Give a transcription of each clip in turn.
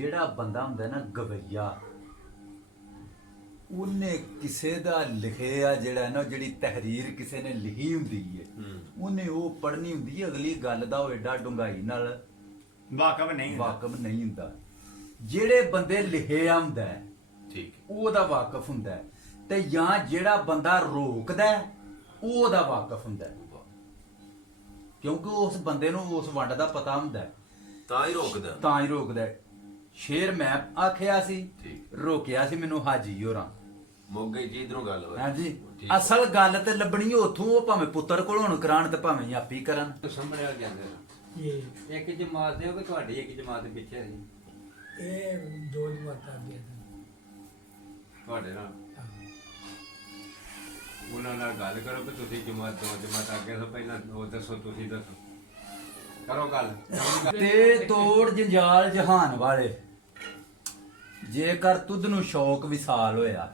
ਜਿਹੜਾ ਬੰਦਾ ਹੁੰਦਾ ਨਾ ਗਵਈਆ, ਉਹਨੇ ਕਿਸੇ ਦਾ ਲਿਖਿਆ ਜਿਹੜਾ ਨਾ, ਜਿਹੜੀ ਤਹਿਰੀਰ ਕਿਸੇ ਨੇ ਲਿਖੀ ਹੁੰਦੀ ਹੈ, ਉਹਨੇ ਉਹ ਪੜ੍ਹਨੀ ਹੁੰਦੀ ਹੈ। ਅਗਲੀ ਗੱਲ ਦਾ ਉਹ ਐਡਾ ਡੂੰਘਾਈ ਨਾਲ ਵਾਕਫ ਨਹੀਂ ਹੁੰਦਾ। ਜਿਹੜੇ ਬੰਦੇ ਲਿਖਿਆ ਹੁੰਦਾ ਹੈ, ਠੀਕ ਉਹਦਾ ਵਾਕਫ ਹੁੰਦਾ ਹੈ, ਤੇ ਜਾਂ ਜਿਹੜਾ ਬੰਦਾ ਰੋਕਦਾ ਹੈ, ਉਹਦਾ ਵਾਕਫ ਹੁੰਦਾ ਹੈ, ਕਿਉਂਕਿ ਉਸ ਬੰਦੇ ਨੂੰ ਉਸ ਵੰਡ ਦਾ ਪਤਾ ਹੁੰਦਾ ਹੈ, ਤਾਂ ਹੀ ਰੋਕਦਾ। ਤਾਂ ਹੀ ਰੋਕਦਾ ਹੈ। ਸ਼ੇਰ ਮੈਂ ਆਖਿਆ ਸੀ, ਠੀਕ। ਰੋਕਿਆ ਸੀ ਮੈਨੂੰ ਹਾਜੀ ਹੋਰਾਂ। ਮੋਗੇ ਜੀ ਇਧਰੋਂ ਗੱਲ ਹੋਈ। ਹਾਂਜੀ, ਠੀਕ। ਅਸਲ ਗੱਲ ਤੇ ਲੱਭਣੀ ਉੱਥੋਂ, ਉਹ ਭਾਵੇਂ ਪੁੱਤਰ ਕੋਲੋਂ ਹੁਣ ਕਰਾਣ ਤੇ ਭਾਵੇਂ ਆਪੀ ਕਰਨ। ਸੰਭਲਿਆ ਜਾਂਦੇ ਨੇ ਇੱਕ ਜਮਾਤ ਦੇ ਕਿ ਤੁਹਾਡੀ ਇੱਕ ਜਮਾਤ ਦੇ ਪਿੱਛੇ ਸੀ ਇਹ ਦੋ ਜਮਾਤਾਂ ਅੱਗੇ ਤੁਹਾਡੇ ਨਾਲ ਉਹਨਾਂ ਨਾਲ ਗੱਲ ਕਰੋ ਕਿ ਤੁਸੀਂ ਜਮਾਤ ਦੋ ਜਮਾਤ ਅੱਗੇ ਤੋਂ ਪਹਿਲਾਂ ਉਹ ਦੱਸੋ, ਤੁਸੀਂ ਦੱਸੋ, ਕਰੋ ਗੱਲ। ਤੇ ਤੋੜ ਜੰਜਾਲ ਜਹਾਨ ਵਾਲੇ, ਜੇਕਰ ਤੁਧ ਨੂੰ ਸ਼ੌਕ ਵਿਸਾਲ ਹੋਇਆ,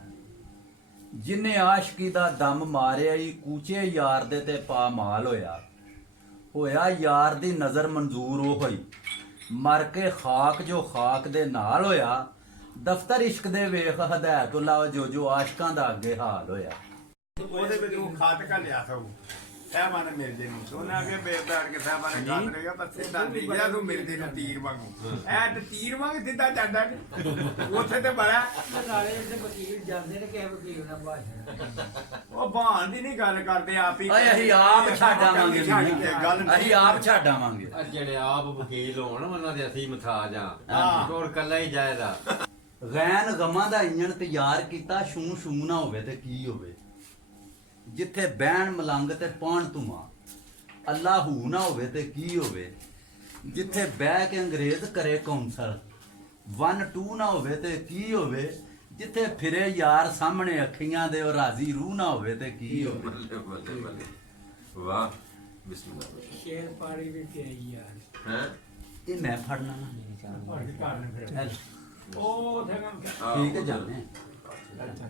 ਜਿਨੇ ਆਸ਼ਕੀ ਦਾ ਦਮ ਮਾਰਿਆ ਈ, ਕੂਚੇ ਯਾਰ ਦੇ ਤੇ ਪਾਮਾਲ ਹੋਇਆ ਯਾਰ ਦੀ ਨਜ਼ਰ ਮਨਜ਼ੂਰ ਉਹ ਹੋਈ, ਮਰ ਕੇ ਖਾਕ ਜੋ ਖਾਕ ਦੇ ਨਾਲ ਹੋਇਆ, ਦਫ਼ਤਰ ਇਸ਼ਕ ਦੇ ਵੇਖ ਹਦਾਇਤੁੱਲਾ ਜੋ ਜੋ ਆਸ਼ਕਾਂ ਦਾ ਅੱਗੇ ਹਾਲ ਹੋਇਆ। ਉਹਦੇ ਵਿੱਚ ਉਹ ਖਾਤਕਾ ਲਿਆ ਸਭ ਸਾਹਿਬਾਂ ਨੇ ਮਿਰਜ਼ੇ ਨੂੰ ਉਹਨਾਂ ਕੇ ਬੈਠ ਕੇ ਸਾਹਿਬਾਂ ਨੇ ਗੱਲ ਰਹੇਗਾ ਪਰ ਸਿੱਧਾ ਨਹੀਂ ਗਿਆ ਤੂੰ ਮਿਰਜ਼ੇ ਨੂੰ ਤੀਰ ਵਾਂਗੂ ਐ ਤੇ ਤੀਰ ਵਾਂਗ ਸਿੱਧਾ ਜਾਂਦਾ ਨਹੀਂ ਉੱਥੇ ਤੇ ਬੜਾ ਨਾਲੇ ਜਿਹੜੇ ਵਕੀਲ ਜਾਂਦੇ ਨੇ ਕਿਸੇ ਵਕੀਲ ਨਾਲ ਭਾਸ਼ਣ ਉਹ ਭਾਣ ਦੀ ਨਹੀਂ ਗੱਲ ਕਰਦੇ ਆਪ ਹੀ ਓਏ ਅਸੀਂ ਆਪ ਛੱਡ ਆਵਾਂਗੇ, ਗੱਲ ਅਸੀਂ ਆਪ ਛੱਡ ਆਵਾਂਗੇ। ਜਿਹੜੇ ਆਪ ਵਕੀਲ ਹੋਣ ਉਹਨਾਂ ਦੇ ਅਸੀਂ ਮਥਾਜ ਆ, ਹਾਂ। ਕੋਲ ਕੱਲਾ ਹੀ ਜਾਇਦਾ। ਗੈਨ ਗਮਾਂ ਦਾ ਇੰਜਣ ਤਿਆਰ ਕੀਤਾ, ਸ਼ੂ ਸ਼ੂ ਨਾ ਹੋਵੇ ਤੇ ਕੀ ਹੋਵੇ, ਜਿੱਥੇ ਬਹਿਣ ਮਲੰਗ ਤੇ ਪਾਣ ਧੂਆਂ, ਅੱਲਾਹੂ ਨਾ ਹੋਵੇ ਤੇ ਕੀ ਹੋਵੇ, ਜਿੱਥੇ ਬਹਿ ਕੇ ਅੰਗਰੇਜ਼ ਕਰੇ ਕੌਂਸਲ, 1 2 ਨਾ ਹੋਵੇ ਤੇ ਕੀ ਹੋਵੇ, ਜਿੱਥੇ ਫਿਰੇ ਯਾਰ ਸਾਹਮਣੇ ਅੱਖੀਆਂ ਦੇ ਉਹ ਰਾਜ਼ੀ ਰੂਹ ਨਾ ਹੋਵੇ ਤੇ ਕੀ ਹੋਵੇ। ਬੱਲੇ ਬੱਲੇ ਬੱਲੇ, ਵਾਹ, ਬਿਸਮਿਲ੍ਲਾ। ਸ਼ੇਰ ਪਾੜੀ ਵਿੱਚ ਆਈ ਯਾਰ ਹੈ ਇਹ ਮੈਂ ਫੜਨਾ ਨਾ, ਉਹ ਠੀਕ ਹੈ ਜਾਂਦੇ। ਅੱਛਾ